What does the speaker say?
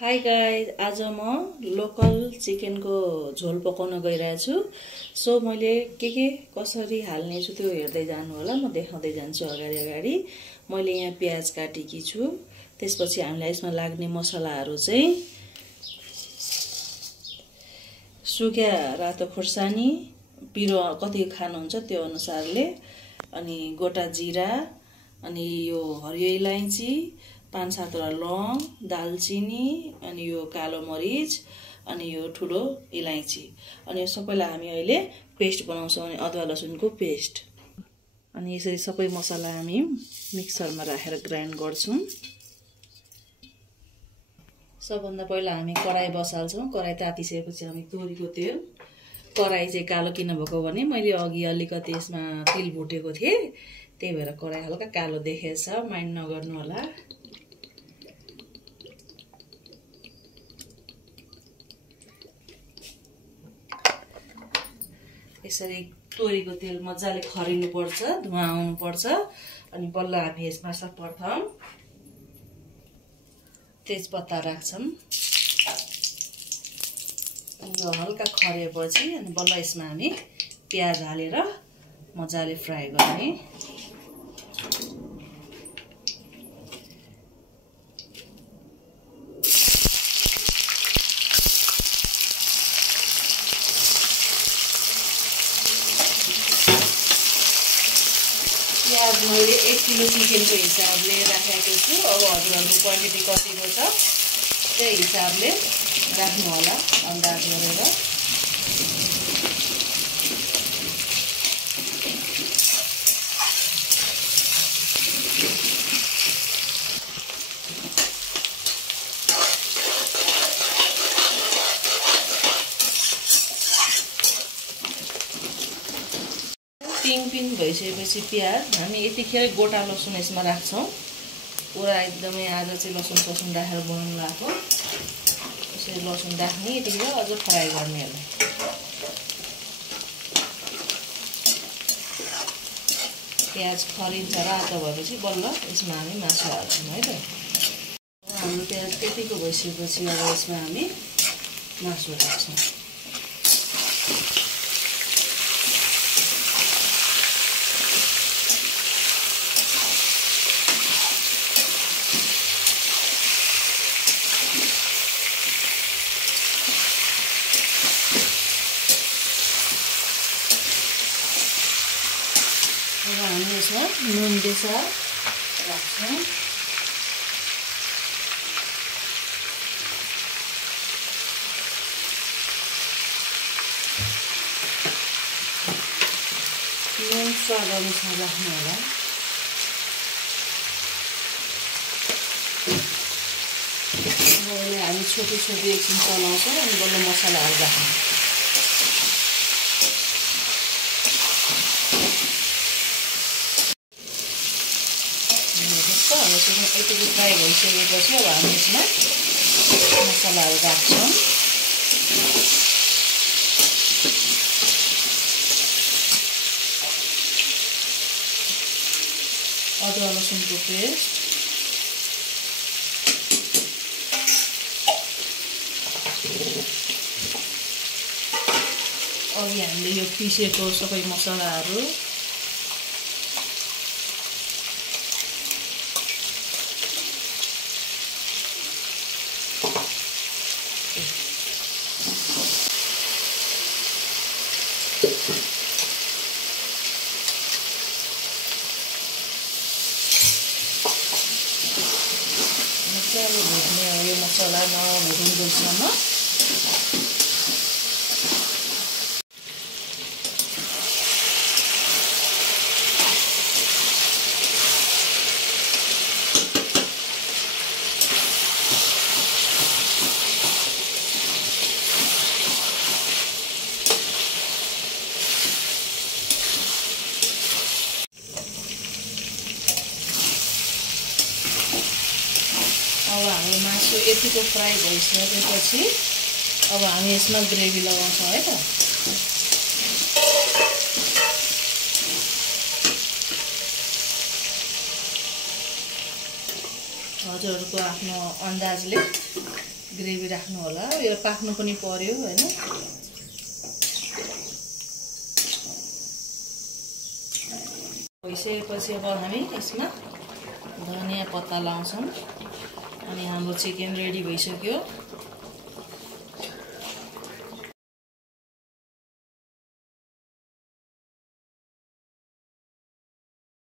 Hi guys, आज म local चिकनको झोल पकाउन गइरहेछु। सो मैले के कसरी हाल्ने छु त्यो हेर्दै जानु होला। म देखाउँदै जान्छु अगाडि। मैले यहाँ प्याज काटेकी छु। त्यसपछि हामीलाई यसमा लाग्ने मसलाहरू चाहिँ सुक्या रातो खुर्सानी, पिरो कति खानुहुन्छ त्यो अनुसारले, अनि गोटा जिरा, अनि यो हरियो इलायची, 5-7 लौंग, दालचिनी, अनि यो कालो मरिच, अनि यो ठुलो इलायची, अनि यो सबैलाई हामी अहिले पेस्ट बनाउँछौँ। अनि अदुवा लसुनको पेस्ट, अनि यसरी सबै मसला हामी मिक्सरमा राखेर ग्राइन्ड गर्छौँ। सबभन्दा पहिला हामी कराई बसाल्छौँ। कराई तातिसकेपछि हामी तोरीको तेल, कराई चाहिँ कालो किन भएको भने मैले अघि अलिकति यसमा तिल भुटेको थिएँ, त्यही भएर कराई हल्का कालो देखेछ, माइन्ड नगर्नु होला। यसरी तोरीको तेल मजाले खरिनु पर्छ, धुवा आउनु पर्छ। अनि बल्ल हामी यसमा सर्वप्रथम तेजपत्ता राख्छौँ। अनि यो हल्का खरेपछि अनि बल्ल यसमा हामी प्याज हालेर मजाले फ्राई गर्ने। प्याज मैले 1 किलो चिकनको हिसाबले राखेको छु। अब हजुरहरूको क्वान्टिटी कतिको छ त्यही हिसाबले राख्नु होला, अन्दाज गरेर। पिङ भइसकेपछि प्याज हामी यतिखेर गोटा लसुन यसमा राख्छौँ। पुरा एकदमै आज चाहिँ लसुन राखेर बनाउनु लाग्यो। यसरी लसुन राख्ने, यतिखेर अझ फ्राई गर्ने होला। प्याज खरिन्छ रातो भएपछि बल्ल यसमा हामी मासु हाल्छौँ है त। हाम्रो प्याज त्यतिको भइसकेपछि अब यसमा हामी मासु राख्छौँ। अब हामी यसमा नुन बेसार राख्छौँ। नुन स्वाद अनुसार राख्नु होला। हामी छोटी एकछिन चलाउँछौँ अनि बल्ल मसलाहरू राख्छौँ। यतिको फ्राई भइसकेपछि अब हामी यसमा मसलाहरू राख्छौँ। अदुवा लसुनको पेस्ट, अघि हामीले यो पिसेको सबै मसलाहरू, मजाले भुट्ने हो यो मसला नभुट्नुसम्म। अब हाम्रो मासु यतिको फ्राई भइसकेपछि अब हामी यसमा ग्रेभी लगाउँछौँ है त। हजुरहरूको आफ्नो अन्दाजले ग्रेभी राख्नु होला। यो पाक्नु पनि पर्यो हैन। भइसकेपछि अब हामी यसमा धनिया पत्ता लाउँछौं अनि हाम्रो चिकन रेडी भइसक्यो।